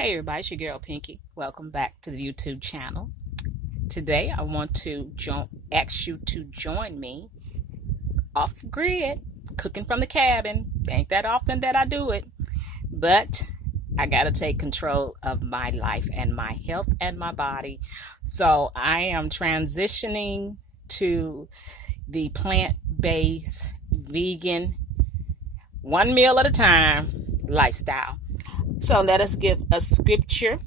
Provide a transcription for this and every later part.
Hey everybody, it's your girl Pinky. Welcome back to the YouTube channel. Today I want to ask you to join me off grid, cooking from the cabin. Ain't that often that I do it, but I gotta take control of my life and my health and my body. So I am transitioning to the plant-based vegan, one meal at a time lifestyle. So let us give a scripture.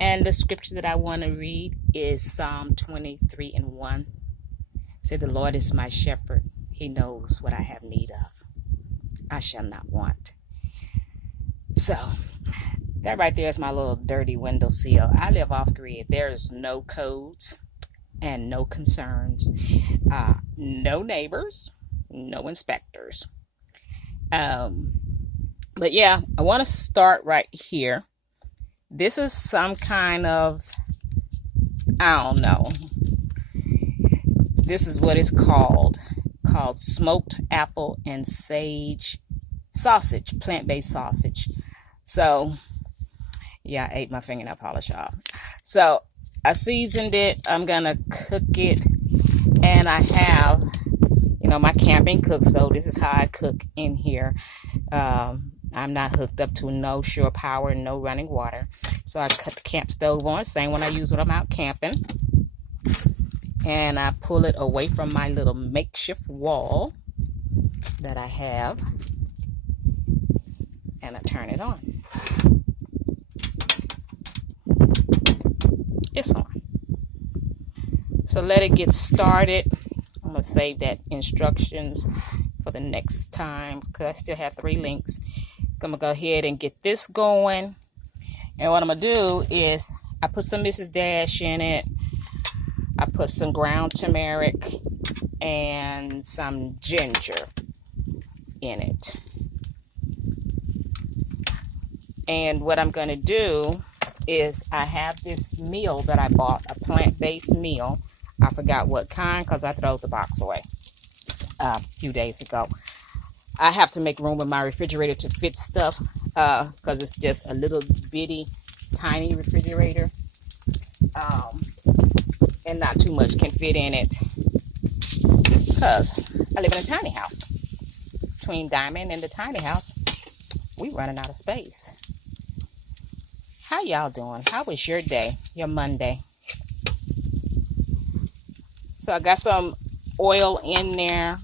And the scripture that I want to read is Psalm 23:1. Say, the Lord is my shepherd. He knows what I have need of. I shall not want. So that right there is my little dirty windowsill. I live off grid. There's no codes and no concerns. No neighbors, no inspectors. But yeah, I want to start right here. This is some kind of, I don't know. This is what it's called smoked apple and sage sausage, plant-based sausage. So yeah, I ate my fingernail polish off. So I seasoned it. I'm gonna cook it, and I have, my camping cook. So this is how I cook in here. I'm not hooked up to no shore power, no running water. So I cut the camp stove on, same one I use when I'm out camping. And I pull it away from my little makeshift wall that I have. And I turn it on. It's on. So let it get started. I'm going to save that instructions for the next time because I still have 3 links. I'm going to go ahead and get this going. And what I'm going to do is I put some Mrs. Dash in it. I put some ground turmeric and some ginger in it. And what I'm going to do is I have this meal that I bought, a plant-based meal. I forgot what kind because I threw the box away a few days ago. I have to make room in my refrigerator to fit stuff because it's just a little bitty, tiny refrigerator. And not too much can fit in it because I live in a tiny house. Between Diamond and the tiny house, we running out of space. How y'all doing? How was your day, your Monday? So I got some oil in there,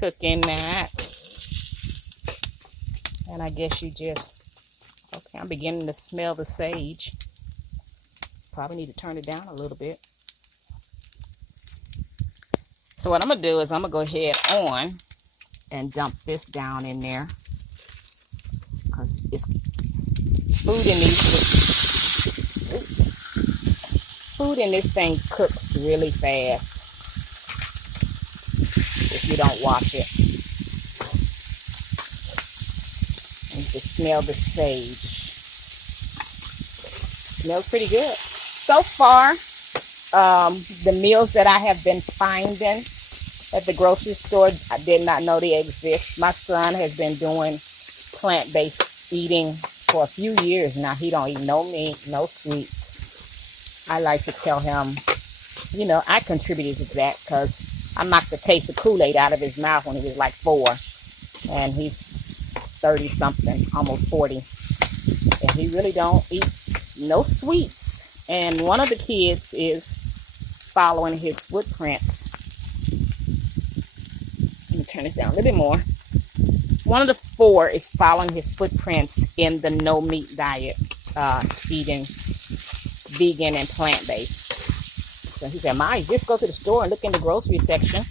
cooking that. And I guess okay, I'm beginning to smell the sage. Probably need to turn it down a little bit. So what I'm going to do is I'm going to go ahead on and dump this down in there. Because it's food in this thing cooks really fast if you don't watch it. You can smell the sage. Smells pretty good. So far, the meals that I have been finding at the grocery store, I did not know they exist. My son has been doing plant-based eating for a few years now. He don't eat no meat, no sweets. I like to tell him, I contributed to that because I knocked the taste of Kool-Aid out of his mouth when he was like 4. And he's 30-something, almost 40. And he really don't eat no sweets. And one of the kids is following his footprints. Let me turn this down a little bit more. One of the 4 is following his footprints in the no meat diet, eating vegan and plant-based. So he said, Ma, you just go to the store and look in the grocery section.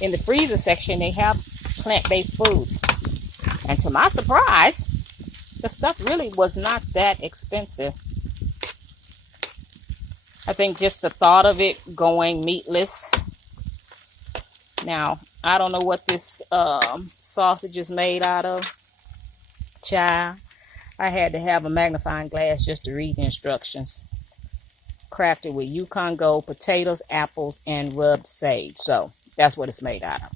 In the freezer section, they have plant-based foods. And to my surprise, the stuff really was not that expensive. I think just the thought of it going meatless. Now, I don't know what this sausage is made out of. Child, I had to have a magnifying glass just to read the instructions. Crafted with Yukon Gold, potatoes, apples, and rubbed sage. So, that's what it's made out of.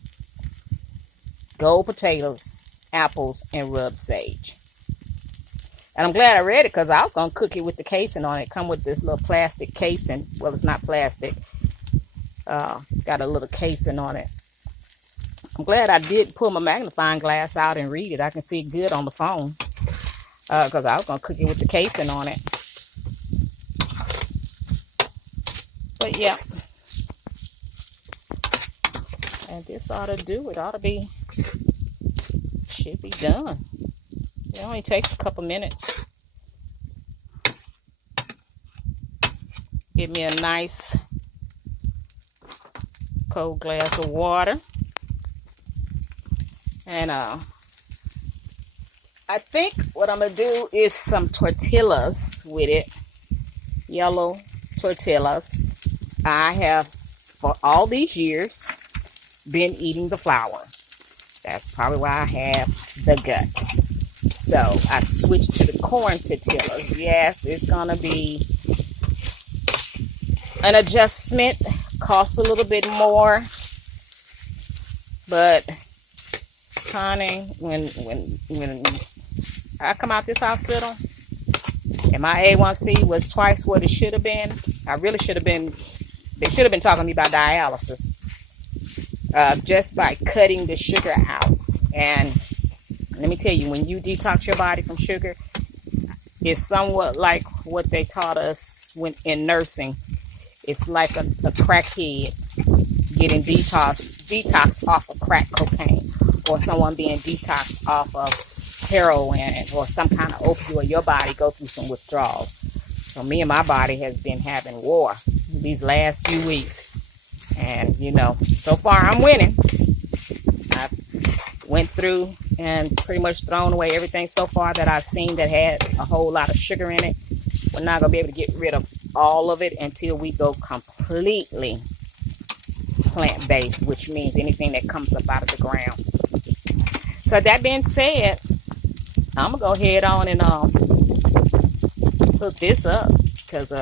Gold potatoes, apples, and rubbed sage. And I'm glad I read it because I was going to cook it with the casing on it. Come with this little plastic casing. Well, it's not plastic. Got a little casing on it. I'm glad I did pull my magnifying glass out and read it. I can see it good on the phone. Because I was going to cook it with the casing on it. But yeah. And this ought to do it. Ought to be, should be done. It only takes a couple minutes. Give me a nice cold glass of water. And I think what I'm going to do is some tortillas with it. Yellow tortillas. I have, for all these years, been eating the flour. That's probably why I have the gut. So I switched to the corn tortillas. Yes, it's going to be an adjustment. Costs a little bit more. But, honey, when I come out this hospital and my A1C was twice what it should have been, I really should have been, they should have been talking to me about dialysis. Just by cutting the sugar out. And let me tell you, when you detox your body from sugar, it's somewhat like what they taught us when in nursing. It's like a crackhead getting detox off of crack cocaine, or someone being detoxed off of heroin or some kind of opioid. Your body go through some withdrawals. So me and my body has been having war these last few weeks. And, you know, so far I'm winning. I went through and pretty much thrown away everything so far that I've seen that had a whole lot of sugar in it. We're not going to be able to get rid of all of it until we go completely plant-based, which means anything that comes up out of the ground. So that being said, I'm going to go ahead on and hook this up because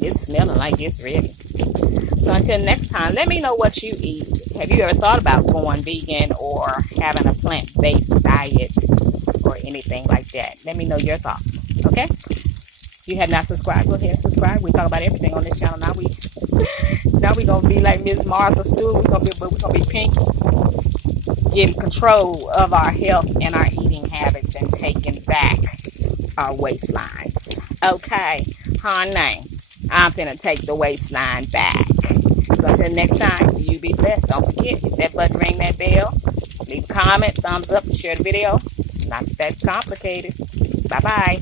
it's smelling like it's ready. So until next time, let me know what you eat. Have you ever thought about going vegan or having a plant-based diet or anything like that? Let me know your thoughts, okay? If you have not subscribed, go ahead and subscribe. We talk about everything on this channel. Now we gonna be like Miss Martha Stewart. We're gonna be Pinki, getting control of our health and our eating habits and taking back our waistlines. Okay, honey, I'm finna take the waistline back. So until next time, you be blessed. Don't forget, hit that button, ring that bell, leave a comment, thumbs up, and share the video. It's not that complicated. Bye-bye.